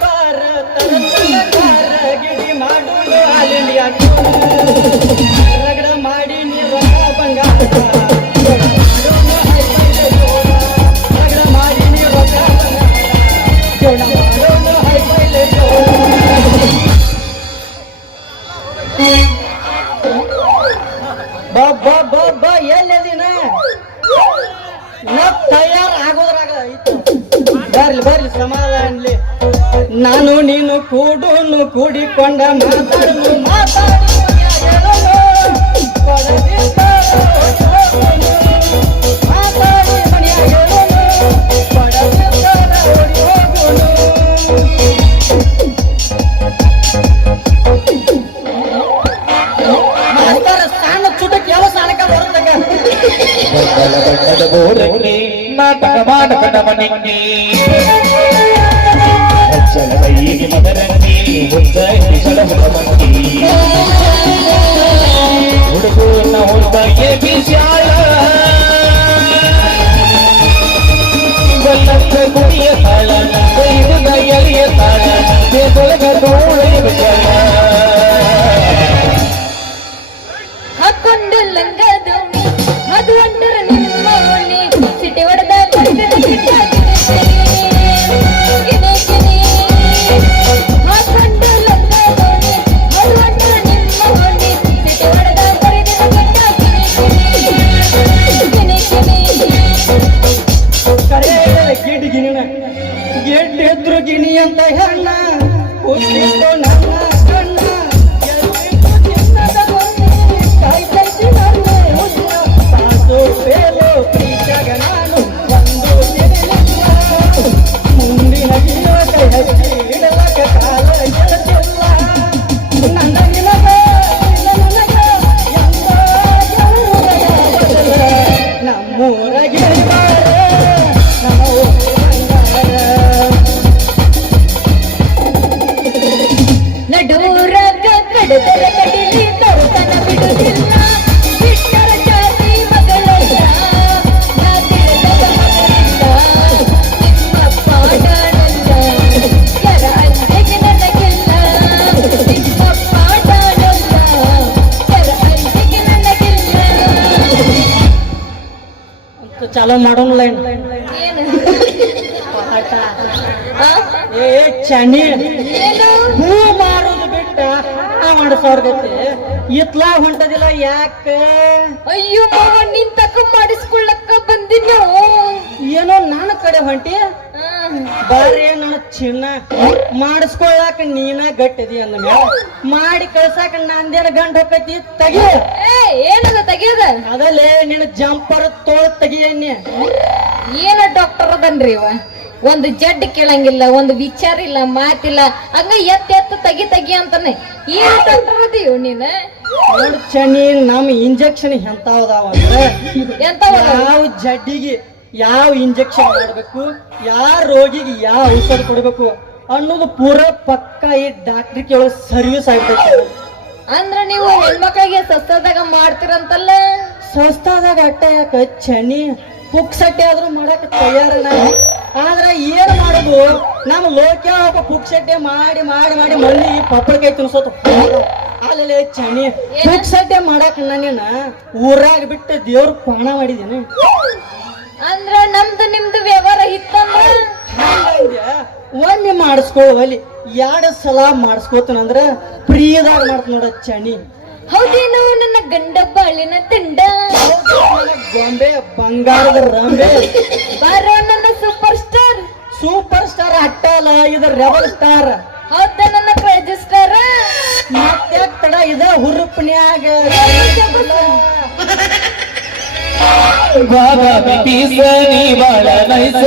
ಬಂಗಾರ ಗಿಡಿ ಮಾಡುವುದು all India ರಗಡ ಮಾಡಿ ನೀವು ಬಂಗಾರ ರಗಡ ಮಾಡಿ ನೀವು ಜೋಣ ಮಾಡೋದು ಹೈಫೈಲೆ ಬಾ ಎಲ್ಲದಿನ ತಯಾರ ಆಗೋದ್ರಾಗ ಬರ್ಲಿ ಸಮಾಧಾನಲಿ ನಾನು ನೀನು ಕೂಡಿಕೊಂಡ ಮಾತಾಡಿ ಸಣ್ಣ ಚುಟಕ್ಕೆ ಯಾವ ಸಾಲಕ ಬರ್ತಕ್ಕ ಬಣ್ಣದ ಬೋರಕ್ಕೆ ನಾಟಕ ಮಾಡಕಡ ಮನೆಗೆ ಅಚ್ಚಲದ ಈಗ ಮದರಂಗಿ ಹುಚ್ಚಳ ಹೊರಮಂಗಿ ಹುಡುಗನ ಹೊರಗೆ ಬಿಸಾಳ ಬಲ್ಲಂತ ಗುಡಿಯ ತಾಳ ಹುಡುಗ ಎಲಿಯ ತಾಳ ದೇದೊಳಗ ತೋಳೆ ಬಿಸಾಳ ಹಾಕೊಂಡು ಲಂಗದವನಿ ಅದು ಅಂಟರ ನಿಮ್ಮ ಮನೆ ಸಿಟಿ ಹೊಡೆದ ಹಾಕೊಂಡು ಲಂಗದವನಿ ಅದು ಅಂಟರ ನಿಮ್ಮ ಮನೆ ಸಿಟಿ ಹೊಡೆದ ಗೆಡ್ಡ ಎದ್ರು ಗಿಣಿ ಅಂತ ಹೆಣ್ಣ ಹುಟ್ಟಿದ್ದು ನನ್ನ ಕಣ್ಣ ನಾನು ಒಂದು ಮುಂದಿನ ಕೈ ಹಚ್ಚಿ ಇಡಲಕ್ಕ ಕಾಲ ಗೆಳತಿಲ್ಲ ನನ್ನ ನಮ್ಮೂರ ಗಿರಿಬಾರ ನಮ್ಮ ನಡೂರಾಗ ಕಡದರ ಕಡಿಲಿ ತರುತನ ಬಿಡುದಿಲ್ಲ ಬಿಟ್ಟರ ಜಾತಿ ಮಗಳಲ್ಲ ನಾ ತಿಳಿದವ ಮಗಳಿಲ್ಲ ನಿಮ್ಮ ಪಾಡಾನಲ್ಲ ಯಾರ ಅಂಜೆಗೆ ನನಗಿಲ್ಲ ನಿಮ್ಮ ಪಾಡಾನಲ್ಲ ಯಾರ ಅಂಜೆಗೆ ನನಗಿಲ್ಲ ಅಂತ ಚಾಲೋ ಮಾಡೋಣ ಏನು ಪಾಠ ಆ? ಏ ಚನಿ ಏನು ಹೂ ಮಾಡೋದು ಬಿಟ್ಟ ಮಾಡಿಸೋರ್ ಗತಿ ಇತ್ಲಾ ಹೊಂಟದಿಲ್ಲ ಯಾಕ ಅಯ್ಯೋ ಮಾವ ನಿನ್ ತಕ್ಕ ಮಾಡಿಸ್ಕೊಳ್ಳಕ್ಕ ಬಂದಿನ ಏನೋ ನನ್ನ ಕಡೆ ಹೊಂಟಿ ಬಾರಿ ನನ್ನ ಚಿನ್ನ ಮಾಡಿಸ್ಕೊಳ್ಳಾಕ ನೀನ ಗಟ್ಟಿದಿ ಅಂದ ಮ್ಯಾಲ ಮಾಡಿ ಕಳ್ಸಾಕ ನಂದೇನ ಗಂಡ ಹೊಕ್ಕತಿ ತಗಿ ಏನದ ತೆಗಿಯದ ಅದಲ್ಲೇ ನಿನ್ನ ಜಂಪರ್ ತೋಳ್ ತೆಗಿಯನ್ನೇ ಏನ ಡಾಕ್ಟರ್ ಅದನ್ರಿ ಇವ ಒಂದು ಜಡ್ ಕೇಳಂಗಿಲ್ಲ ಒಂದು ವಿಚಾರ ಇಲ್ಲ ಮಾತಿಲ್ಲ ಹಂಗ ಎತ್ತ ತೆಗಿ ಅಂತಾನೆ ಏನ್ ಡಾಕ್ಟರ್ ಅದೀವ್ ನೀನ ನೋಡ್ ಚನಿ ನಮ್ಮ ಇಂಜೆಕ್ಷನ್ ಎಂತಾವದಾವ ಅಂದ್ರೆ ಯಾವ ಜಡ್ಡಿಗೆ ಯಾವ ಇಂಜೆಕ್ಷನ್ ಮಾಡ್ಬೇಕು ಯಾವ ರೋಗಿಗೆ ಯಾವ ಔಷಧ ಕೊಡ್ಬೇಕು ಅನ್ನೋದು ಪೂರ ಪಕ್ಕ ಈ ಡಾಕ್ಟ್ರಿ ಕೇಳೋ ಸರ್ವಿಸ್ ಆಗ್ಬೇಕು ಅಂದ್ರ ನೀವು ಹೆಣ್ಮಕ್ಳಿಗೆ ಸಸ್ತದಾಗ ಮಾಡ್ತೀರಂತಲ್ಲ ಸಸ್ತಾದಾಗ ಅಟ್ಟ ಯಾಕ ಚನಿ ಪುಕ್ಸಟ್ಟೆ ಆದ್ರೂ ಮಾಡಕ್ ತಯಾರ ಆದ್ರ ಏನ್ ಮಾಡುದು ನಮ್ಮ ಲೋಕ್ಯ ಒಬ್ಬ ಪುಕ್ಸಟ್ಟೆ ಮಾಡಿ ಮಾಡಿ ಮಾಡಿ ಮಣ್ಣಿ ಪಪ್ಪಳಕಾಯಿ ತಿನ್ಸೋತ ಅಲ್ಲೇ ಚನಿ ಪುಕ್ಸಟ್ಟೆ ಮಾಡಕ್ ನಾನೇನ ಊರಾಗ ಬಿಟ್ಟು ದೇವ್ರ ಪಾಣ ಮಾಡಿದೀನಿ ಅಂದ್ರ ನಮ್ದು ನಿಮ್ದು ವ್ಯವಹಾರ ಇತ್ತಂದ್ರ ಒಮ್ಮೆ ಮಾಡಿಸ್ಕೊಳ್ಳುವಲ್ಲಿ 2 ಸಲ ಮಾಡಿಸ್ಕೋತನಂದ್ರ ಪ್ರಿಯದಾಗ ಮಾಡ್ತ ನೋಡ ಚನಿ ಹೌದೇನೋ ನನ್ನ ಗಂಡ ಬಾಳಿನ ತಿಂಡ ಗೊಂಬೆ ಬಂಗಾರದ ರಂಬೆ ಬಾರೋ ನನ್ನ ಸೂಪರ್ ಸ್ಟಾರ್ ಅಟ್ಟಲ್ಲ ಇದು ರೆಬಲ್ ಸ್ಟಾರ್ ಹೌದ ನನ್ನ ಕ್ರೇಜಿ ಸ್ಟಾರ್ ಮತ್ತೆ ತಡ ಇದ ಹುರುಪ್ನ್ಯಾಗ ಬಾಬಾ ಪೀಸ ನೀ ಬಾಳ ನೈಸ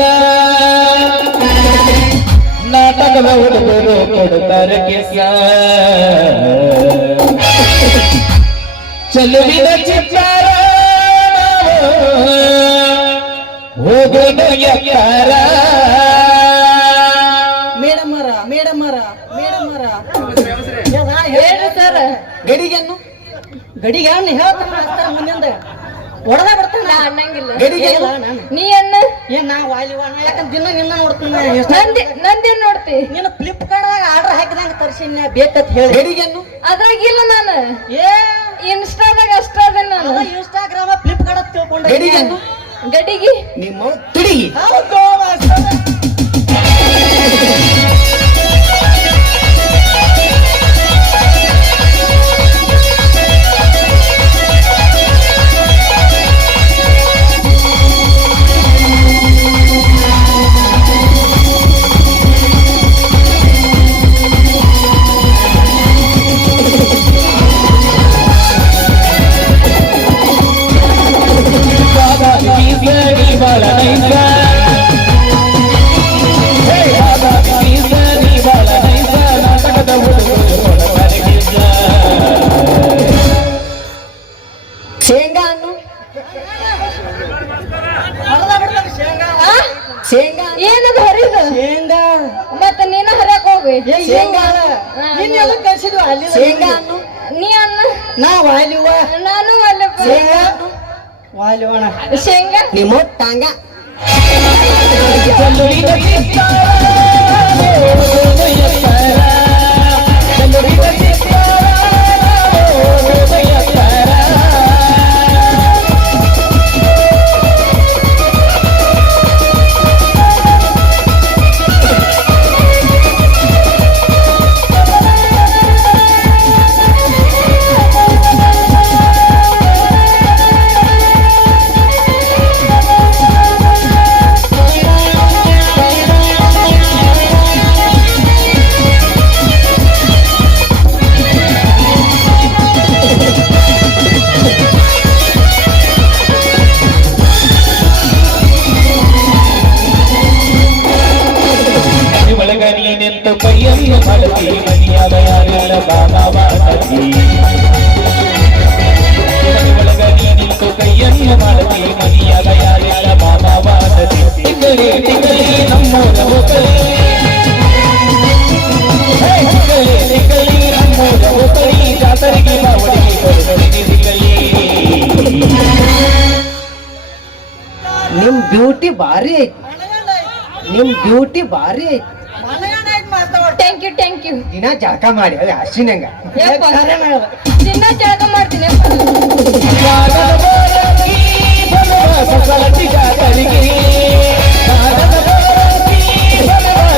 ನಾಟಕದ ಹುಡುಗರು ಕೊಡುತ್ತಾರೆ ಕೆಸ ಚೆಲುವಿನ ಚಿತ್ತಾರ ಹೋಗೋದು ಯಾರ ಮೇಡಮರ ಹೇಳಿ ಸರ್ ಗಡಿಗೆ ಹೇಳ್ತಾನ ಮುಂದಿಂದ ಹೊಡೆದ ಬಿಡ್ತಾನ ನಾ ಅನ್ನಂಗಿಲ್ಲ ಗಡಿಗೆ ಇಲ್ಲ ನಾನು ನೀ ಅನ್ನ ಏನ್ ನಾ ವಾಲಿವ ನಾ ಯಾಕಂದ್ರೆ ದಿನ ನಿನ್ನ ನೋಡ್ತೀನಿ ನಂದೇನ್ ನೋಡ್ತಿ ನೀನು ಫ್ಲಿಪ್ಕಾರ್ಟ್ ದಾಗ ಆರ್ಡರ್ ಹಾಕಿದಂಗ ತರ್ಸಿನ ಬೇಕಂತ ಹೇಳಿ ಗಡಿಗೆನ್ನು ಅದ್ರಾಗಿಲ್ಲ ನಾನು ಏ ಇನ್ಸ್ಟಾದಾಗ ಅಷ್ಟ ಅದೇನ್ ನಾನು ಇನ್ಸ್ಟಾಗ್ರಾಮ್ ಫ್ಲಿಪ್ಕಾರ್ಟ್ ಅಂತ ತಿಳ್ಕೊಂಡೆ ಗಡಿಗೆನ್ನು ಗಡಿಗಿ ನಿಮ್ಮ ತಿರುಗಿ ಹೌದು ಮಾಸ್ತರ್. ಶೇಂಗಾ ಅನ್ನು ಹೊಡೆದ ಬಿಡ್ತಾನೆ ಶೇಂಗಾ ಆ? ಶೇಂಗಾ ಏನದು ಹರಿದು ಶೇಂಗಾ ಮತ್ತ ನೀನ ಹರಿಯಾಕ ಹೋಗಿ ಏ ಶೇಂಗಾ ನಿನ್ನ ಎಲ್ಲ ಕಳ್ಸಿದ್ವಿ ಅಲ್ಲಿ ಶೇಂಗಾ ಅನ್ನು ನೀ ಅನ್ನ ನಾ ವಾಲಿವ ನಾನು ಅಲ್ಲಪ್ಪ ಶೇಂಗಾ ವಾಲಿವಣ ಶೇಂಗಾ ನಿಮ್ಮ ಟಾಂಗ ನಿಂತು ಕೈಯನ್ನು ಬಳಸಿ ಮನಿಯಾದ ಯಾರೆಲ್ಲ ಬಾಬಾವಾದಿ ಒಳಗ ನಿಂತು ಕೈಯನ್ನು ಬಳಸಿ ಮನಿಯಾದ ಯಾರೆಲ್ಲ ಬಾಬಾವಾದಿ ತಿಂಗಳೇ ತಿಂಗಳೇ ನಮ್ಮೂರ ಹೋಗಲೇ ತಿಂಗಳೇ ತಿಂಗಳೇ ನಮ್ಮೂರ ಹೋಗಲಿ ಜಾತರೆಗೆ ಬಾವಡಿಗೆ ಕೊರಗಡಿಗೆ ಸಿಗಲಿ ನಿಮ್ ಬ್ಯೂಟಿ ಭಾರಿ ಐತಿ ನಿಮ್ ಬ್ಯೂಟಿ ಭಾರಿ ಐತಿ ಥ್ಯಾಂಕ್ ಯು ದಿನ ಜಳಕ ಮಾಡಿ ಅಲ್ಲಿ ಹಸಿನಂಗ ಯಪ್ಪ. ದಿನ ಜಳಕ ಮಾಡ್ತೀನಿ ಸೊಸಲಟಿ ಜಾತರಿಗೆ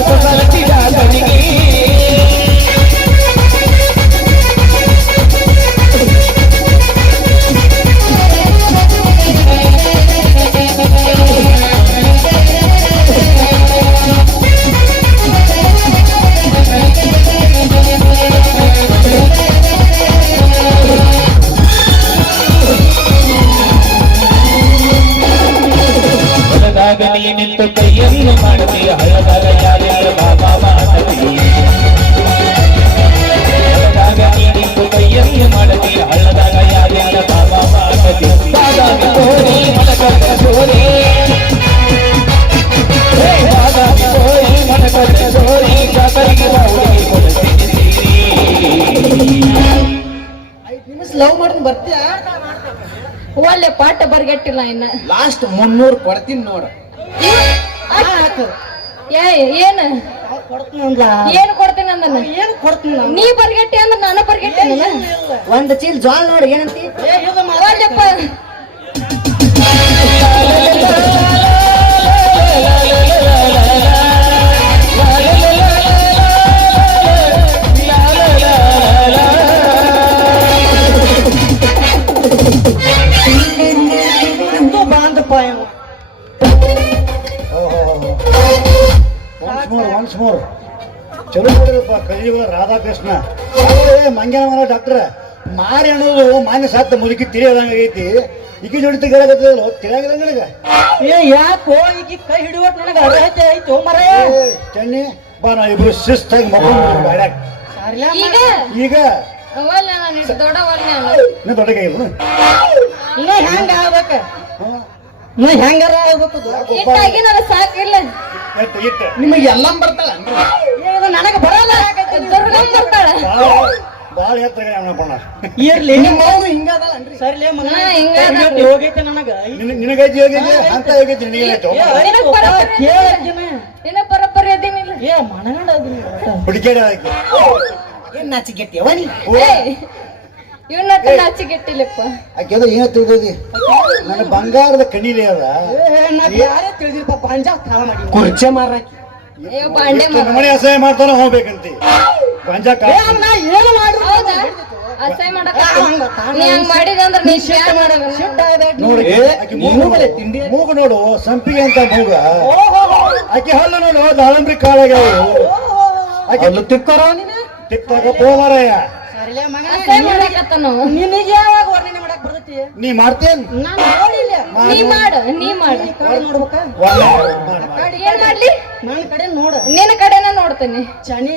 ಸೊಸಲಟಿ ಜಾತರಿಗೆ ನೀ ನಿಂತು ಕೈಯನ್ನು ಮಾಡಲಿ ಹಳದಾಗ ಯಾರೆಲ್ಲ ಬಾಬಾ ಮಾಡಲಿ ಹಳದಾಗ ನೀ ನಿಂತು ಕೈಯನ್ನು ಮಾಡಲಿ ಹಳ್ಳದಾಗ ಯಾರೆಲ್ಲ ಬಾಬಾ ಮಾಡಲಿ ಬಾದಾಮಿ ಕೋರಿ ಮನಕದ ಸೋರಿ ಬಾದಾಮಿ ಕೋರಿ ಮನಕದ ಸೋರಿ ಜಾತರಿಗೆ ಬಾವುಡಿಗೆ ಕೊಡುತ್ತೀನಿ ಲವ್ ಮಾಡೋದು ಬರ್ತೀಯ ಒಳ್ಳೆ ಪಾಠ ಬರ್ಗೆಟ್ಟಿಲ್ಲ ಇನ್ನ ಲಾಸ್ಟ್ 300 ಕೊಡ್ತೀನಿ ನೋಡು ಏನ್ ಕೊಡ್ತೀನಂದ್ಲ ಏನ್ ಕೊಡ್ತೀನಿ ಅಂದನ ಏನ್ ಕೊಡ್ತೀನಿ ನೀ ಬರ್ಗೆಟ್ಟಿ ಅಂದ್ರ ನಾನು ಬರ್ಗೆಟ್ಟಿ ಒಂದ್ ಚೀಲ ಜ್ವಾಳ ನೋಡಿ ಏನಂತಿ ಒಳ್ಳೆಪ್ಪ ಒನ್ಸ್ ಮೋರ್ ಚಲೋ ನೋಡಿದಪ್ಪ ಕಲಿಯುಗ ರಾಧಾಕೃಷ್ಣ ಮಂಗ್ಯಾನ ಮನ ಡಾಕ್ಟ್ರ ಮಾರಿ ಅನ್ನೋದು ಮಾನ್ಯ ಸಾತ್ತ ಮುದುಕಿ ತಿಳಿಯೋದಂಗೈತಿ ಈಕಿ ಜೋಡಿ ತೆಗಿಯಾಗತ್ತದಲ್ಲ ತಿಳಿಯಾಗಿಲ್ಲ ನನಗ ಏ ಯಾಕೋ ಈಗ ಕೈ ಹಿಡಿಯೋಟ್ ನನಗೆ ಅರ್ಹತೆ ಐತೋ ಮರೇ ಚೆನ್ನಿ ಬಾ ನಾ ಇಬ್ರು ಶಿಸ್ತಾಗಿ ಮಕ್ಕಳು ಬ್ಯಾಡ್ಯಾಗ ಈಗ ಈಗ ಒಳ್ಳೆ ನಾನು ಇಟ್ಟು ದೊಡ್ಡ ಒಳ್ಳೆ ನೀ ದೊಡ್ಡ ಕೈ ಇಲ್ಲ ನೀ ಹೆಂಗ ಆಗ್ಬೇಕ ನೀ ಹೆಂಗಾರ ಆಗ್ಬೇಕು ಇಟ್ಟಾಗಿ ನನಗೆ ಸಾಕಿಲ್ಲ ಇಟ್ಟು ನಿಮಗೆ ಎಲ್ಲ ಬರ್ತಾಳ ನನಗೆ ಬರಲ್ಲ ದುರ್ಗಮ್ ಬರ್ತಾಳ ಬಾಳ ಎತ್ತರ ಅವನಪ್ಪಣ್ಣ ಇರ್ಲಿ ನಿಮ್ಮ ಮೌನ ಹಿಂಗದಲ್ಲನ್ರಿ ಸರ್ಲೇ ಮಗ ಹಾ, ಹಿಂಗಾದ. ಹೋಗೈತೆ ನನಗ ನಿನಗೈತಿ ಹೋಗೈತಿ ಅಂತ ಹೋಗೈತಿ ನಿನಗೈತಿ ಏನ ಬರೋಬ್ಬರಿ ಅದೇನಿಲ್ಲ ಏ ಮನಗಂಡ ಹುಡುಕ್ಯಾಡ ಆಕಿ ಏನ್ ನಾಚಿಗೆಟ್ಟಿಯವ ನೀ ಇವನ್ನ ನಾಚಿಗೆಟ್ಟಿಲ್ಲಪ್ಪ ಆಕೆ ಅದು ಏನ ತಿಳ್ದೋದಿ ನನ್ನ ಬಂಗಾರದ ಕಣ್ಣಿಲೆ ಅದ ಯಾರೇ ತಿಳಿದಿರಪ್ಪ ಪಂಜಾಬ್ ಕಾಳ ಮಾಡಿ ಕುರ್ಚೆ ಮಾರಾಕಿ ಅಯ್ಯೋ ಬಾಂಡೆ ಮನೆ ಅಸಹ್ಯ ಮಾಡ್ತಾನ ಹೋಗ್ಬೇಕಂತಿ ಪಂಜಾ ಕಾಳ ನಾ ಏನು ಮಾಡ್ರು ಹೌದಾ ಅಸಹ್ಯ ಮಾಡಕ ನೀ ಹಂಗ್ ಮಾಡಿದಂದ್ರ ನೀ ಶಿಫ್ಟ್ ಮಾಡೋಣ ಶಿಫ್ಟ್ ಆಗಬೇಡ ನೋಡಿ ಆಕಿ ಮೂಗು ನೋಡು ಸಂಪಿಗೆ ಅಂತ ಮೂಗ ಆಕೆ ಹಲ್ಲು ನೋಡು ದಾಳಂಬ್ರಿ ಕಾಳಾಗ್ಯಾವ ಆಕೆ ಅಲ್ಲೂ ತಿಕ್ಕೋರ ನೀನು ಟಿಕ್ಟಾಕ ಪೋಮಾರಯ್ಯ ಸರಿಲೇ ಮಗ ಅಸಹ್ಯ ಮಾಡಕತ್ತನು ನಿನಗೆ ಯಾವಾಗ ವರ್ಣನೆ ಮಾಡಕ್ ಬರ್ತೈತಿ ನೀ ಮಾಡ್ತೇನ್ ನಾನು ನೋಡಿಲ್ಲ ನೀ ಮಾಡು ನೀ ಮಾಡು ಈ ಕಡೆ ನೋಡ್ಬೇಕ ಏನ್ ಮಾಡ್ಲಿ ನನ್ನ ಕಡೆ ನೋಡ ನಿನ್ನ ಕಡೆನ ನೋಡ್ತೇನೆ ಚನಿ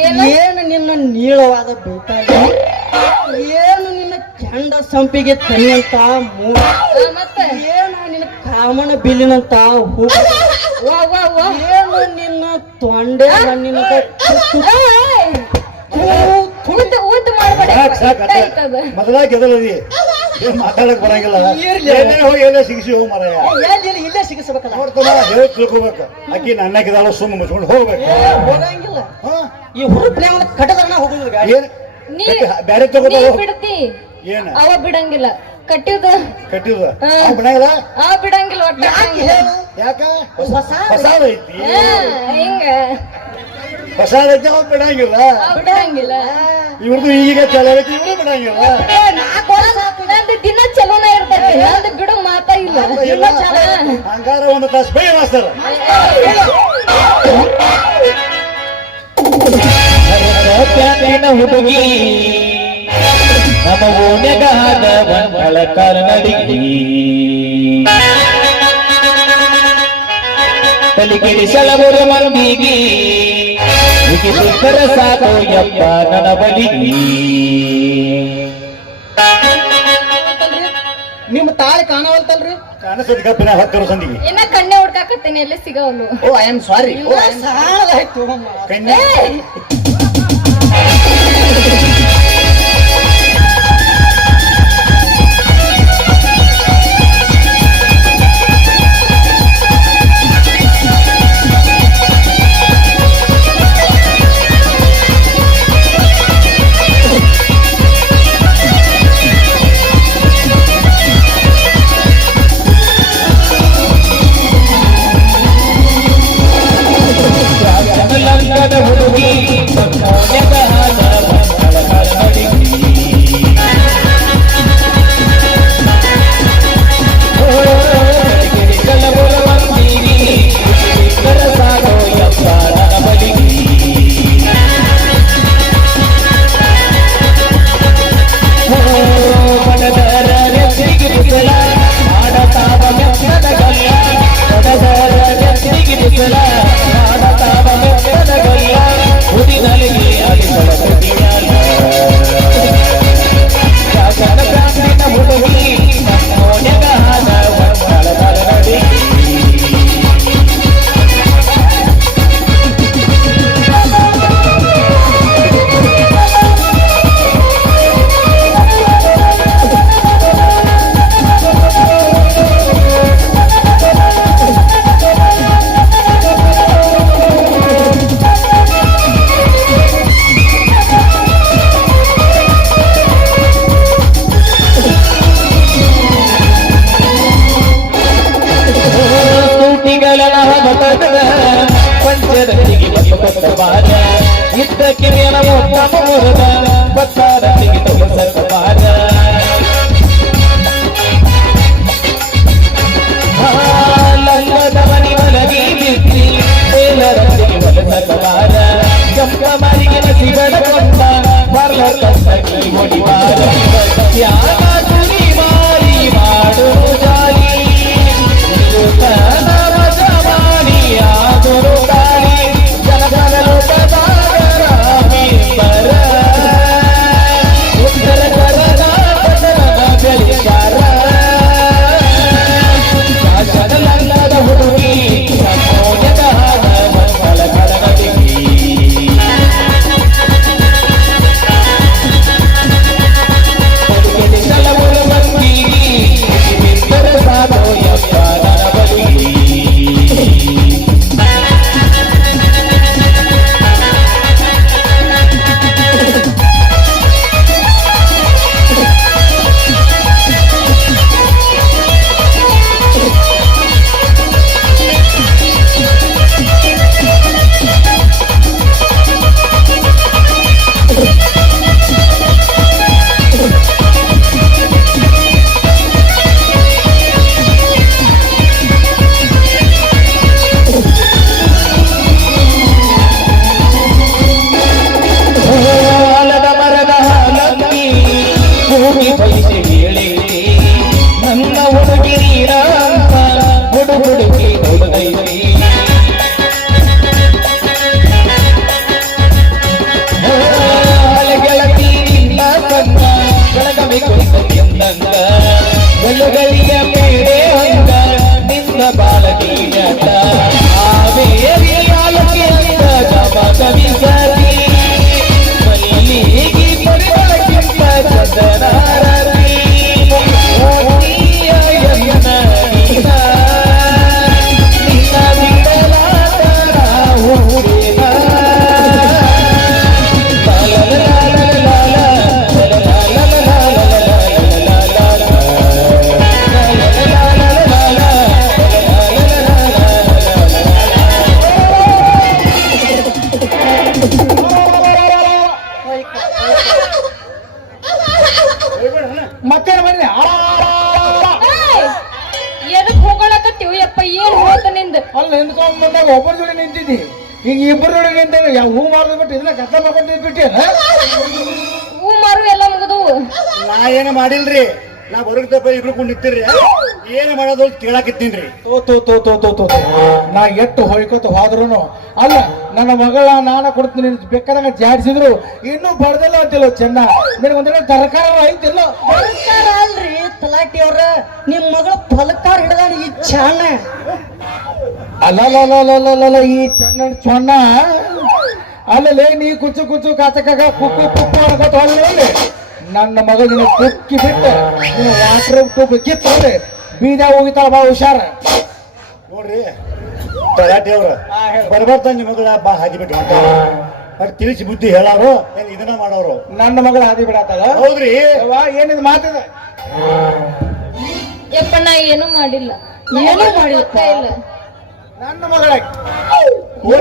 ಏನು ಏನು ನಿನ್ನ ನೀಳವಾದ ಬೇಕಾಗಿ ಏನು ನಿನ್ನ ಕೆಂಡ ಸಂಪಿಗೆ ತನಿಯಂತ ಮೂಗ ಮತ್ತೆ ಏನು ನಿನ್ನ ಕಾಮನ ಬಿಲ್ಲಿನಂತ ಹೂ ವಾ ವಾ ವಾ ಏನು ನಿನ್ನ ತೊಂಡೆ ಹಣ್ಣಿನಂತ ಉದ್ದು ಮಾಡ್ಬೇಡ ಸಾಕ್ ಆಯ್ತದ ಮೊದಲಾಗಿ ಎದಲದಿ ಏನ್ ಮಾತಾಡಕ್ ಬರಂಗಿಲ್ಲ ಎಲ್ಲೇ ಹೋಗಿ ಎಲ್ಲೇ ಸಿಗಿಸಿ ಹೋಗ್ ಮಾರಾಯ ಎಲ್ಲಿ ಇಲ್ಲೇ ಸಿಗಿಸ್ಬೇಕಲ್ಲ ನೋಡ್ತಾನ ಹೇಳಿ ತಿಳ್ಕೊಬೇಕು ಆಕಿ ನನ್ನಕಿದಾಳ ಸುಮ್ಮ ಮುಚ್ಕೊಂಡು ಹೋಗ್ಬೇಕು ಹೋಗಂಗಿಲ್ಲ ಹಾ ಈ ಹುರುಪ್ಲೆ ಅವನ ಕಟ್ಟದಣ್ಣ ಹೋಗುದಿಲ್ಲ ಗಾಡಿ ಏನ್ ನೀ ಬ್ಯಾರೆ ತಗೋತ ನೀ ಬಿಡ್ತಿ ಏನ ಅವ ಬಿಡಂಗಿಲ್ಲ ಕಟ್ಟಿದ ಕಟ್ಟಿದ ಬಿಡಂಗಿಲ್ಲ ಆ ಬಿಡಂಗಿಲ್ಲ ಒಟ್ಟ ಯಾಕ ಹೊಸಾದ ಐತಿ ಹಿಂಗ ಹೊಸಾದ ಐತಿ ಅವ್ ಬಿಡಂಗಿಲ್ಲ ಆ ಬಿಡಂಗಿಲ್ಲ ಇವ್ರದ್ದು ಈಗ ಚಲೋ ಐತಿ ಇವ್ರು ಬಿಡಂಗಿಲ್ಲ ನಂದು ದಿನ ಚಲೋನ ಇರ್ತೈತಿ ನಂದು ಬಿಡು ಮಾತಾ ಇಲ್ಲ ದಿನ ಚಲೋ ಹಂಗಾರ ಒಂದು ತಾಸು ಬೈ ಮಾಸ್ತರ ಪ್ಯಾಟಿನ ಹುಡುಗಿ ನಮ್ಮ ಓನೆಗಾದ ಒಂದಳ ಕನ್ನಡಿಗಿ ತಲಿಗಿಡಿಸಲಬುರ ಮಂದಿಗಿ ಮುಗಿಸಿದ್ದರ ಸಾಕು ಯಪ್ಪ ನನ್ನ ಬಲಿಗಿ ನಿಮ್ಮ ತಾಳಿ ಕಾಣವಲ್ತಲ್ರಿ ಕಾಣಿಸದ ಕಪ್ಪಿನ ಹತ್ತಿರ ಸಂದಿಗೆ ಇನ್ನ ಕಣ್ಣೆ ಹುಡ್ಕಾಕತ್ತೇನೆ ಎಲ್ಲಿ ಸಿಗವಲ್ಲು ಓ ಐ ಆಮ್ ಸಾರಿ ಸಾಲದಾಯ್ತು ಕನ್ಯಾ ಲಂಕದ ಹುಡುಗಿ ಓನೆಗಾದ ಒಂದಳ ಕನ್ನಡಿಗಿ ತಲಿಗಿಡಿಸಲಬುರ ಮಂದಿಗಿ ಮುಗಿಸಿದ್ದರ ಸಾಕು ಯಪ್ಪ ನನ್ನ ಬಲಿಗಿ ಪಡದರ ನೆತ್ತಿಗಿರಿಸಲ ಮಾಡತಾವ ಮೆತ್ತದ ಗಲ್ಲ ಪಡದರ ನೆತ್ತಿಗಿರಿಸಲ ಮಾಡತಾವ ಮೆತ್ತದ ಗಲ್ಲ ಹುಡಿನಲಿಗೆ ಅಡಿಗಳ ಕಟಿಯಾಲ ಶಾಸನ ಪ್ರಾಂತಿನ ಹುಡುಗಿ ನಮ್ಮೋನೆಗಾದ ಒಂದಳ ಕನ್ನಡಿಗಿ ಸೂಟಿಗಳ ಮತದ ಪಂಚರತಿಗೆ ಕೊಟ್ಟ ಬಾರ ಇದ್ದ ಕಿರಿಯನ ಉತ್ತಮ ಮುರದ ಬತ್ತಾರತಿಗೆ ತೊಗಸಕ ಬಾರ ಲಂಗದ ಮನಿ ಮಲಗಿ ಬಿತ್ತಿ ಬೇಲರತಿಗೆ ಹೊಲಸಕ ಬಾರ ಜಂಪ ಮರಿಗೆ ನಸಿಗಡ ಕೊಂಡ ಬರ್ಲ ಕತ್ತಗಿ ಹೊಡಿ ಬಾರ ತ್ಯಾಗ ತುರಿ ಮಾರಿ ಮಾಡು ಜಾಲಿ ಆದರು ಗಾಳಿ ಜನಪದ ಲೋಕದಾಗರ ಬೀಸರ ಉತ್ತರ ಕರ್ನಾಟಕದ ಬೆಳಿಗಾರ ಶಾಸನಲಂಗದ ಹುಡುಗಿ ನಮ್ಮೋನೆಗಾದ ಒಂದಳ ಕನ್ನಡಿಗಿ ನೀನಟ ಆವೇರಿ ಆಲಕ್ಕೆ ಅಂದ ಗಮ ಕವಿಸತಿ ಮಲ್ಲಿಗೆ ಪರಿಮಳಕ್ಕಿಂತ ಚಂದನಾರತಿ ಓಣಿಯ ಯಮನ ನೀನ ನಿನ್ನ ಬಿಡಲಾದ ಊರಿನ ಮತ್ತೇನು ಮಾಡಿದೆ ಎದಕ್ ಹೋಗಳಕತ್ತೀವಿ ಯಪ್ಪ ಏನ್ ಹೋತ ನಿಂದ ಅಲ್ಲಿ ನಿಂತ್ಕೊಂಡ್ ಬಂದಾಗ ಒಬ್ಬರ ಜೋಡಿ ನಿಂತಿದ್ದಿ ಈಗ ಇಬ್ಬರ ಜೋಡಿ ನಿಂತಾಗ ಯಾವ ಹೂ ಮಾರ್ದು ಬಿಟ್ಟು ಇದನ್ನ ಕತ್ತ ಮಾಡ್ಕೊಂಡು ಬಿಟ್ಟೇನ ಹೂ ಮಾರು ಎಲ್ಲ ಮುಗಿದು ನಾ ಏನು ಮಾಡಿಲ್ರಿ ನಾ ಬರುತ್ತಪ್ಪ ಇಬ್ರು ಕೂಡ ನಿಂತಿರ್ರಿ ಏನು ಮಾಡೋದು ಅಂತ ಕೇಳಾಕತ್ತೀನ್ರಿ ತೋ ನಾ ಎಷ್ಟು ಹೊಯ್ಕೋತ ಹೋದ್ರುನು ಅಲ್ಲ ನನ್ನ ಮಗಳ ನಾನ ಕೊಡ್ತೀನಿ ಬೇಕಾದಾಗ ಜಾಡಿಸಿದ್ರು ಇನ್ನೂ ಬಡ್ದಲ್ಲ ಅಂತಿಲ್ಲ ಚೆನ್ನ ನಿನಗೆ ಒಂದಿನ ತರಕಾರಿ ಐತಿಲ್ಲ ಬರ್ತಾರ ಅಲ್ರಿ ತಲಾಟಿ ಅವ್ರ ನಿಮ್ ಮಗಳು ಫಲಕಾರ ಹಿಡ್ದಾನ ಈ ಚಾಣ ಅಲ್ಲ ಈ ಚೊನ್ನ ಅಲ್ಲಲೇ ನೀ ಕುಚ್ಚು ಕುಚ್ಚು ಕಾಚಕಾಗ ಕುಕ್ಕು ಕುಕ್ಕು ಅನ್ಕೋತ ಹೋಗ್ಲಿ ನನ್ನ ಮಗಳಿನ ಕುಕ್ಕಿ ಬಿಟ್ಟು ನೀನು ವಾಟರ್ ಟೂಬ್ ಕಿತ್ತವ್ರಿ ಬೀದ ಹೋಗಿತಾಳ ಬಾ ಹುಷಾರ ನೋಡ್ರಿ ತಲಾಟಿ ಅವ್ರ ಬರ್ಬರ್ತಾನ ನಿಮ್ಮ ಮಗಳ ಬಾ ಹಾದಿ ಬಿಟ್ಟು ಹೊಂಟಾರ ತಿಳಿಸಿ ಬುದ್ಧಿ ಹೇಳಾರು ಏನ್ ಇದನ್ನ ಮಾಡೋರು ನನ್ನ ಮಗಳ ಹಾದಿ ಬಿಡತ್ತಾಳ ಹೌದ್ರಿ ಏನಿದ್ ಮಾತಿದೆ ಯಪ್ಪ ನಾ ಏನು ಮಾಡಿಲ್ಲ ಏನೂ ಮಾಡಿಲ್ಲಪ್ಪ. ಇಲ್ಲ ನನ್ನ ಮಗಳ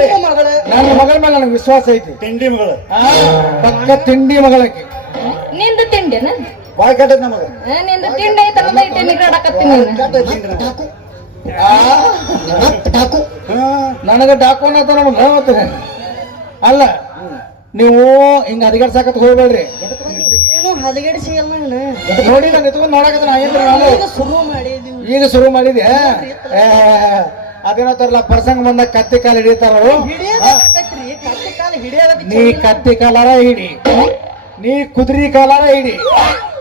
ನಿಮ್ಮ ಮಗಳ ನನ್ನ ಮಗಳ ಮೇಲೆ ನನಗೆ ವಿಶ್ವಾಸ ಐತಿ ತಿಂಡಿ ಮಗಳು ಪಕ್ಕ ತಿಂಡಿ ಮಗಳಕ್ಕೆ ನಿಂದ ತಿಂಡಿನ ಬಾಯ್ ಕಟ್ಟದ್ ನಮಗ ನಿಂದ ತಿಂಡಿ ಐತ ನಮ್ದ ಐತೆ ನಿಗಾಡಕತ್ತೀನಿ ನನಗೆ ಡಾಕೋನ್ ಆತ ನಮ್ಗೆ ಹೇಳ್ತೀನಿ ಅಲ್ಲ ನೀವು ಹಿಂಗ ಅಧಿಕಾರಸಾಕತ್ ಹೋಗ್ಬೇಡ್ರಿ ಏನು ಹದಗೆಡಿಸಿ ಅಲ್ಲ ನೋಡಿ ನಾನು ಎತ್ಕೊಂಡು ನೋಡಕತ್ತ ಈಗ ಶುರು ಮಾಡಿದೀವಿ ಈಗ ಶುರು ಮಾಡಿದೆ ಅದೇನೋ ತರಲ್ಲ ಪ್ರಸಂಗ ಬಂದಾಗ ಕತ್ತಿ ಕಾಲ ಹಿಡಿತಾರ ಹಿಡಿಯೋದಾಕತ್ರಿ ಕತ್ತಿ ಕಾಲ ಹಿಡಿಯೋದಕ್ಕೆ ನೀ ಕತ್ತಿ ಕಾಲಾರ ಹಿಡಿ ನೀ ಕುದುರೆ ಕಾಲಾರ ಹಿಡಿ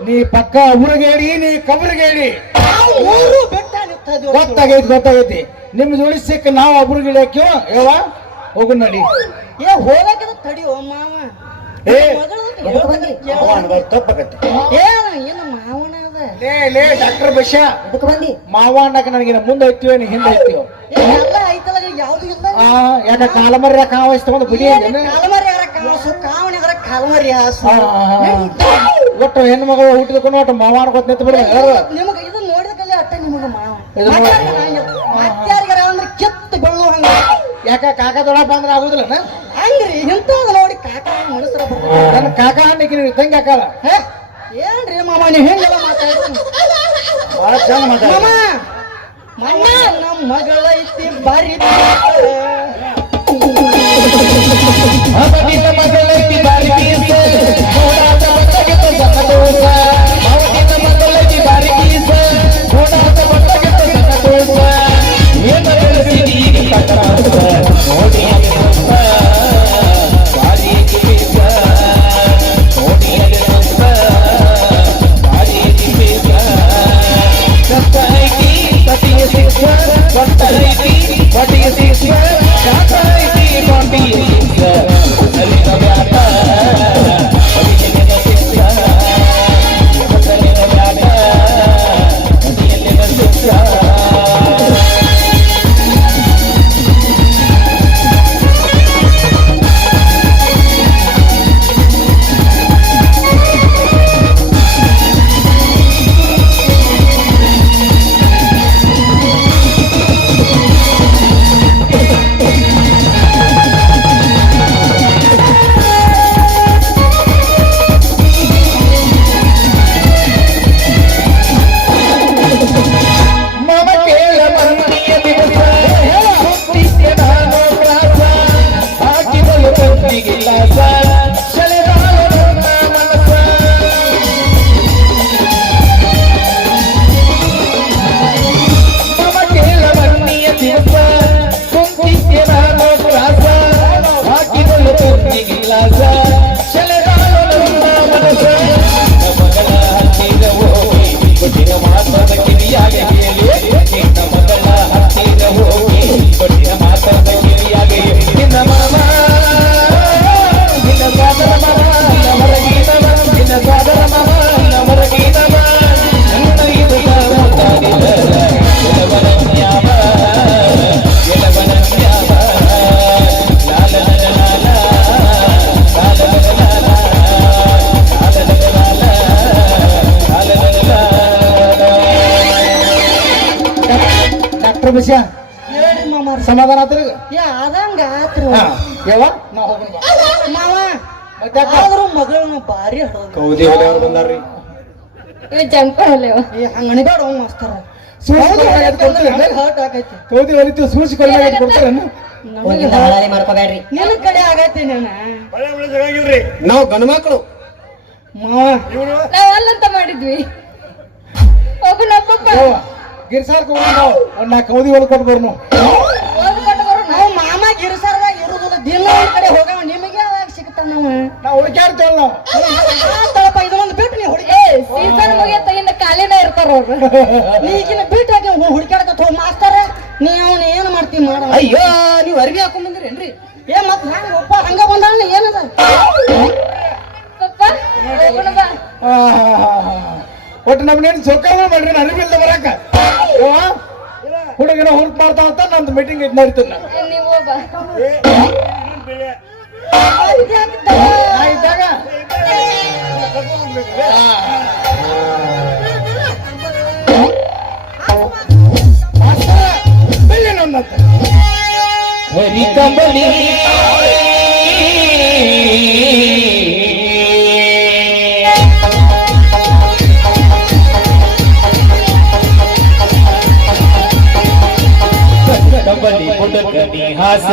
ನೀ ಪಕ್ಕ ಊರಿಗೆ ಹಿಡಿ ನೀ ಕಬ್ರಿಗೆ ಹಿಡಿ ಊರು ಬೆಟ್ಟ ನಿಂತದ್ದು ಗೊತ್ತಾಗೈತಿ ನಿಮ್ ಜೋಡಿ ಸಿಕ್ಕ ನಾವು ಒಬ್ರಿಗೆ ಹಿಡಿಯಕ್ಕೋ ಯವ್ವ ಹೋಗು ನಡಿ ಏ ಹೋಗಕ್ಕೆ ತಡಿಯೋ ಮಾವ ಏ ಮಗಳು ಹೇಳ್ತಂದ್ರೆ ಕೇಳು. ಅವ ಅನ್ಬಾರ್ದು ತಪ್ಪಾಗತ್ತೆ ಏನು ಮಾವನ ಅದ ಲೇ ಡಾಕ್ಟರ್ ಬಶ್ಯಾ ಅದಕ್ಕೆ ಬಂದಿ ಮಾವ ಅನ್ನಕ ನನಗಿನ ಮುಂದೆ ಐತಿಯೋ ನೀ ಹಿಂದೆ ಐತಿಯೋ ಎಲ್ಲ ಐತಲ್ಲ ಯಾವ್ದು ಇಲ್ಲ ಯಾಕ ಕಾಲಮರ್ಯ ಕಾವಸ್ ತಗೊಂಡು ಬಿಡಿ ಅಂದೇನು? ಕಾಲಮರಿ ಯಾರ ಕಾಸು ಕಾವಣಿಗರ ಕಾಲಮರಿ ಹಾಸು ಒಟ್ಟು ಹೆಣ್ಣು ಮಗಳು ಹುಟ್ಟಿದಕೊಂಡು ಒಟ್ಟು ಮಾವ ಅನ್ಕೋತ ನಿಂತು ಬಿಡಿ ನಿಮಗ ಇದು ನೋಡಿದಕ್ಕಲ್ಲಿ ಅಟ್ಟ ನಿಮಗ ಮಾವ ಇದು ನೋಡಿ- ಮತ್ತಾರಿಗಾರ ಅಂದ್ರೆ ಕೆತ್ತ ಬೆಳ್ಳು ಹಂಗ ಯಾಕ ಕಾಕ ದೊಡ್ಡಪ್ಪ ಅಂದ್ರೆ ಆಗುದಿಲ್ಲ ಹಂಗ್ರಿ ಇಂಥದ್ದು ನೋಡಿ ಕಾಕ ಮನಸ್ಸರ ಬರ್ತಾರೆ ನನ್ನ ಕಾಕ ಹಣ್ಣಿಗೆ ನೀವು ತಂಗಿ ಹಾಕಲ್ಲ ಏನ್ರಿ ಮಾಮ ನೀವು ಹೆಂಗೆಲ್ಲ ಮಾತಾಡ್ತೀನಿ ಬಹಳ ಚಂದ ಮಾತಾಡ ಮಾಮ ಮಣ್ಣ ನಮ್ಮ ಮಗಳ ಐತಿ ಬಾರಿ ಅವನಿನ ಮಗಳೈತಿ ಬಾರಿ ಕೀಸ ನೋಡಾದ ಬಟ್ಟಗೆತ ಸಕದೋಸ ಅವನಿನ ಮಗಳೈತಿ ಬಾರಿ ಕೀಸ ನೋಡಾದ ಬಟ್ಟಗೆತ ಸಕದೋಸ ಏನ ಬೆಳೆಸಿದಿ ಈಗ ತಕರಾಸ ನೋಡಿ ಅಂತ ಬಾರಿ ಕೀಸ ನೋಡಿ ಅಂತ ಬಾರಿ ಕೀಸ ಸತ್ತೈತಿ ಸತಿಯ ಶಿಕ್ಷ ಸತ್ತೈತಿ ಬಟಿಯ ಶಿಕ್ಷ ಶಾತೈತಿ ಬಟಿಯ ಶಿಕ್ಷ ಸಲಿನ ವ್ಯಾಟ ಬಟಿಯಲಿನ ಶಿಕ್ಷ ಸಲಿನ ವ್ಯಾಟ ಬಟಿಯಲಿನ ಶಿಕ್ಷ ವಿಷಯ ಹೇಳ್ರಿ ಮಾಮಾರ ಸಮಾಧಾನ ಆತ್ರಿ ಆದಂಗ ಆತ್ರಿ ಹಾ ಯಾವ ನಾ ಹೋಗೋಣ ಬಾ. ಮಾವ ಮತ್ತೆ ಅಕ್ಕ? ಆದ್ರೂ ಮಗಳನ್ನ ಭಾರಿ ಹಡೋದು ಕೌದಿ ಹೊಲೆ ಅವ್ರು ಬಂದಾರ್ರಿ ಇವ್ ಜಂಪ ಹೊಲೆವ ಹಂಗ ಅನಿಬೇಡ ಮಾಸ್ತರ ಸೂಸಿ ಕೊಡ್ಲಾಗ ಕೊಡ್ತೀರಿ ಹರ್ಟ್ ಆಗೈತಿ ಕೌದಿ ಹೊಲಿತೀವಿ ಸೂಸಿ ಕೊಡ್ಲಾಗ ಕೊಡ್ತಾರೇನು ಮಾಡ್ಕೋಬೇಡ್ರಿ ನಿನ್ನ ಕಡೆ ಆಗೈತಿ ನೀನ ಒಳ್ಳೆ ಒಳ್ಳೆ ಜಗಾಗಿಲ್ರಿ ನಾವು ಗಂಡು ಮಕ್ಕಳು ಮಾವ ಇವ್ರು ನಾವ್ ಅಲ್ಲಂತ ಮಾಡಿದ್ವಿ ಒಬ್ಬನೊಬ್ಬಪ್ಪ ಗಿರ್ಸಾರ್ಕ ನಾವು ಒಂದ್ ನಾಲ್ಕು ಕೌದಿ ಹೊಲ ಕೊಟ್ಟು ಬರ್ನು ಓದ್ಕೊಂಡು ಬರೋಣ ನಾವು ಮಾಮ ಗಿರಿಸರ್ದಾಗ ಇರುದಿಲ್ಲ ದಿನ ಒಂದ್ ಕಡೆ ಹೋಗವ ನಿಮಗೆ ಯಾವಾಗ ಸಿಗ್ತಾನ ನಾವು ನಾವು ಹುಡುಕ್ಯಾಡ್ತೇವಲ್ಲ ನಾವು ತಳಪ ಇದೊಂದು ಬಿಟ್ಟು ನೀ ಹುಡುಗಿ ಸೀಸನ್ ಮುಗಿಯತ್ತ ಇನ್ನ ಖಾಲಿನ ಇರ್ತಾರ ಅವ್ರು ನೀ ಈಗಿನ ಬಿಟ್ಟು ಹಾಕಿ ಹುಡುಕ್ಯಾಡಕತ್ತ ಹೋಗಿ ಮಾಸ್ತರ ನೀ ಅವನ ಏನ್ ಮಾಡ್ತಿ ಮಾಡ ಅಯ್ಯೋ ನೀವು ಅರ್ವಿ ಹಾಕೊಂಡ್ ಬಂದ್ರೇನ್ರಿ ಏ ಮತ್ ಹಂಗ ಒಪ್ಪ ಹಂಗ ಬಂದಾನ ಏನದ ಪಪ್ಪ ಹೋಗೋಣ ಬಾ ಒಟ್ಟು ನಮ್ನೇನು ಸೊಕ್ಕಾಗ ಮಾಡ್ರಿ ಅರಿವಿಲ್ದ ಬರಾಕ ಹುಡುಗನ ಹುಡುಕ್ ಮಾಡ್ತಾ ಅಂತ ನಂದು ಮೀಟಿಂಗ್ ಇದ್ ನಡೀತದ ನೀವು ಹೋಗ ನಾ ಇದ್ದಾಗ ಬೆಳ್ಳಿ ನನ್ನಂತ ಹರಿ ಕಂಬಳಿ ಕಂಬಳಿ ಹುಡುಗನಿ ಹಾಸ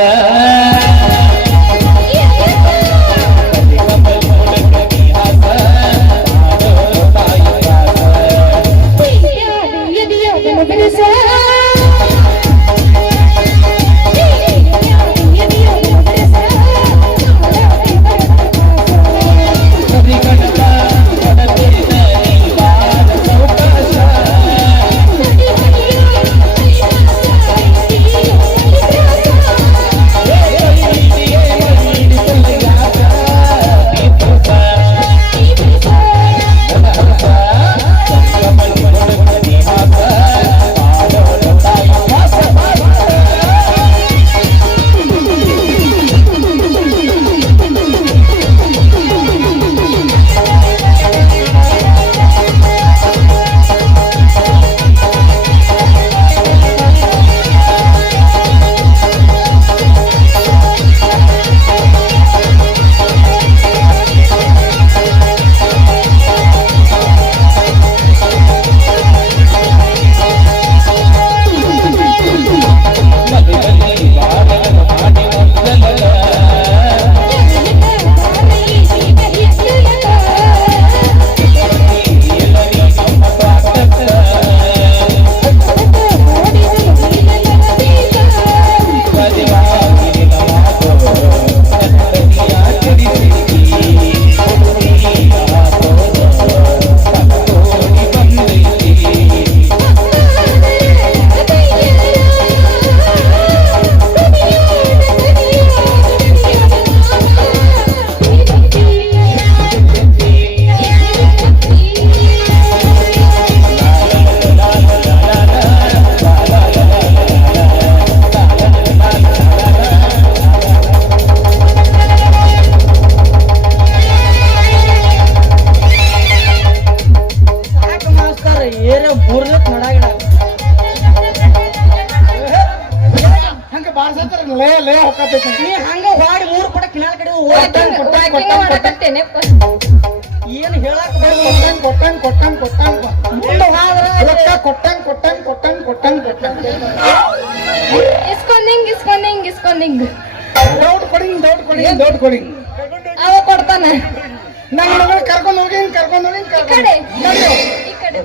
ಲೇ ಲೇ ಹೋಗತೈತಿ ನೀ ಹಂಗ ಹಾಡಿ 3 ಪಟ ಕಿನಾಲ್ ಕಡೆ ವಾಕಿಂಗ್ ಮಾಡಕತ್ತೇನೆಪ್ಪ ಏನು ಹೇಳಕ್ ಕೊಟ್ಟಂಗ್ ಮುಂದೆ ಹೋದ್ರ ರೊಕ್ಕ ಕೊಟ್ಟಂಗ್ ಇಸ್ಕೊಂದಿಂಗ್ ಡೌಟ್ ಕೊಡಿಂಗ್ ಅವ ಕೊಡ್ತಾನ ನನ್ನ ಮಗಳು ಕರ್ಕೊಂಡು ಹೋಗಿ ಈ ಕಡೆ ಈ ಕಡೆ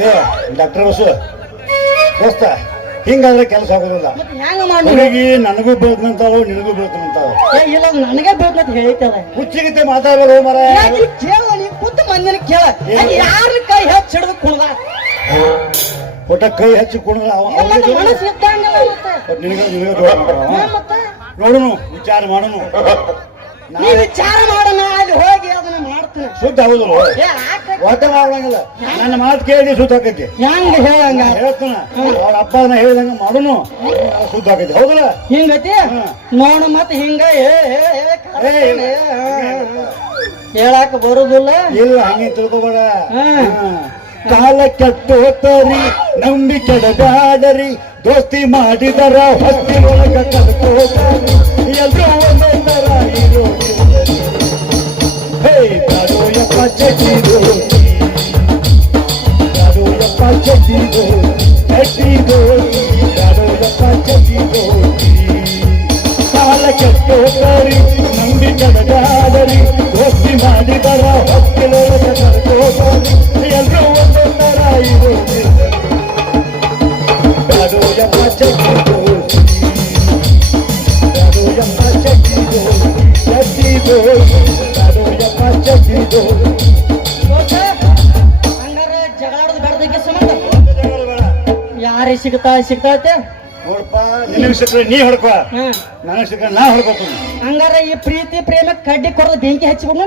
ಏ ಡಾಕ್ಟರ್ ಬಸ್ಸು ದೋಸ್ತ ಹಿಂಗಾದ್ರೆ ಕೆಲಸ ಆಗೋದಿಲ್ಲ ಹೆಂಗ ಮಾಡಿ ಹುಡುಗಿ ನನಗೂ ಬೀಳ್ತಂತಾಳು ನಿನಗೂ ಬೀಳ್ತಂತಾಳು ಇಲ್ಲ ನನಗೆ ಬೇಕಂತ ಹೇಳ್ತದ ಹುಚ್ಚಿಗಿತ್ತೆ ಮಾತಾಡ್ಬೇಕು ಮರ ಕೇಳ ನೀ ಕೂತು ಮಂದಿನ ಕೇಳ ಯಾರ ಕೈ ಹೆಚ್ಚು ಹಿಡಿದು ಕುಣದ ಒಟ್ಟ ಕೈ ಹಚ್ಚಿ ಕುಣಿದ್ರೆ ಮನಸ್ಸು ಇದ್ದಂಗಲ್ಲ ಮತ್ತೆ ನಿನಗೆ ಜೋಡ ಮತ್ತೆ ನೋಡುನು ವಿಚಾರ ಮಾಡೋನು ನೀ ವಿಚಾರ ಮಾಡೋಣ ಅಲ್ಲಿ ಹೋಗಿ ಅದನ್ನ ಮಾಡ್ತೀನಿ ಸುದ್ದ ಆಗುದಿಲ್ಲ ಒಟ್ಟ ಮಾಡಂಗಿಲ್ಲ ನನ್ನ ಮಾತು ಕೇಳಿ ಸುದ್ದ ಆಕೈತಿ ಹೆಂಗ ಹೇಳಂಗ ಹೇಳ್ತಾನ ಅವ್ರ ಅಪ್ಪನ ಹೇಳಿದಂಗ ಮಾಡೋನು ಸುದ್ದ ಆಕೈತಿ ಹೌದಲ್ಲ ಹಿಂಗತಿ ನೋಡು ಮತ್ತೆ ಹಿಂಗ ಹೇಳಾಕ ಬರುದಿಲ್ಲ ಇಲ್ಲ ಹಂಗೆ ತಿಳ್ಕೊಬೇಡ ಕಾಲ ಕೆಟ್ಟೋತರಿ ನಂಬಿ ಕೆಡಬ್ಯಾಡರಿ ದೋಸ್ತಿ ಮಾಡಿದರ ಹೊಸ್ತಿನೊಳಗ ಕಲ್ಕೋತಾರಿ ಎಲ್ರೂ ಒಂದೇ ತರ ಇರೋದಿಲ್ಲರಿ ಹೇ ಬ್ಯಾಡೋಯಪ್ಪ ಚಟಿ ರೋಟಿ ಬ್ಯಾಡೋಯಪ್ಪ ಚಟಿ ರೋಟಿ ಬ್ಯಾಡೋಯಪ್ಪ ಚಟಿ ರೋಟಿ ಕಾಲ ಕೆಟ್ಟೋತರಿ ನಂಬಿ ಕೆಡಬ್ಯಾಡರಿ ದೋಸ್ತಿ ಮಾಡಿದರ ಹೊಸ್ತಿನೊಳಗ ಕಲ್ಕೋತಾರಿ ಎಲ್ರೂ ಒಂದೇ ತರ ಇರೋದಿಲ್ಲರಿ ಬ್ಯಾಡೋಯಪ್ಪ ಚಟಿ ರೋಟಿ ಬ್ಯಾಡೋಯಪ್ಪ ಚಟಿ ರೋಟಿ ಬ್ಯಾಡೋಯಪ್ಪ ಚಟಿ ರೋಟಿ ಹಂಗಾರ ಜಗಳಾಡೋದು ಬೇಡದಕ್ಕೆ ಸಂಬಂಧ ಯಾರಿಗೆ ಸಿಗ್ತೈತೆ ನೋಡಪ್ಪ ನಿನಗೆ ಸಿಕ್ಕರೆ ನೀ ಹೊಡ್ಕೊ ಹಾ ನನಗೆ ಸಿಕ್ಕರೆ ನಾ ಹೊಡ್ಕೋತೀನಿ ಹಂಗಾರ ಈ ಪ್ರೀತಿ ಪ್ರೇಮ ಕಡ್ಡಿ ಕೊಡೋದು ಬೆಂಕಿ ಹಚ್ಚಿಬಿಡು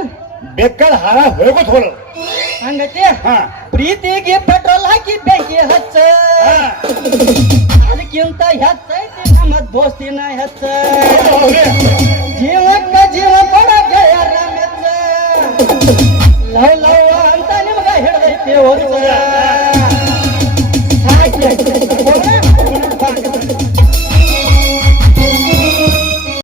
ಬೇಕಾದ ಹಾರ ಹೋಗೋದು ಹೋಲ ಹಂಗೈತಿ ಹಾ ಪ್ರೀತಿಗೆ ಪೆಟ್ರೋಲ್ ಹಾಕಿ ಬೆಂಕಿ ಹಚ್ಚ ಹಾ. ಅದಕ್ಕಿಂತ ಹೆಚ್ಚೈತಿ ನಮ್ಮ ದೋಸ್ತಿನ ಹೆಚ್ಚ ಹೌದ್ರಿ? ಜೀವಕ್ಕ ಜೀವ ಕೊಡ ಗೆಳೆಯರ ಮೆಚ್ಚ ಲವ್ ಲವ್